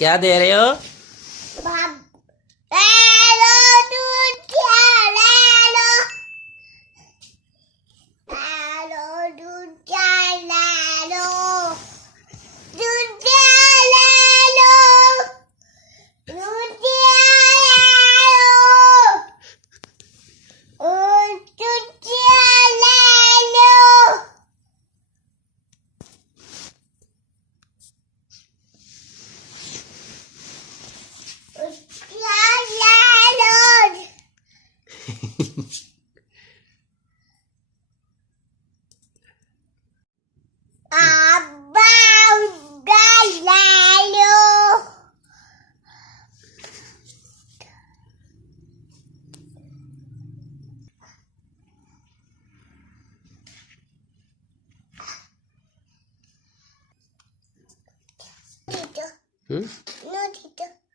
क्या दे रहे हो?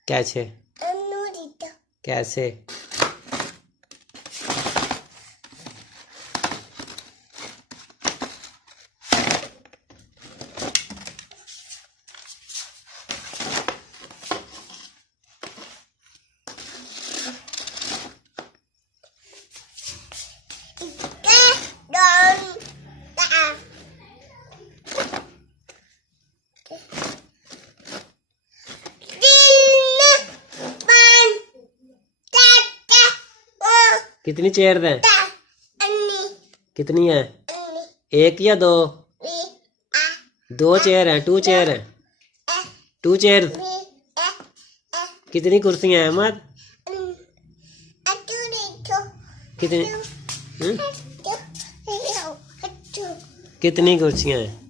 कैसे कैसे कितनी चेयर दें? कितनी है? एक या दो? दो चेयर हैं, टू चेयर हैं, टू चेयर। कितनी कुर्सियां हैं अहमद? कितनी कितनी कुर्सियां हैं?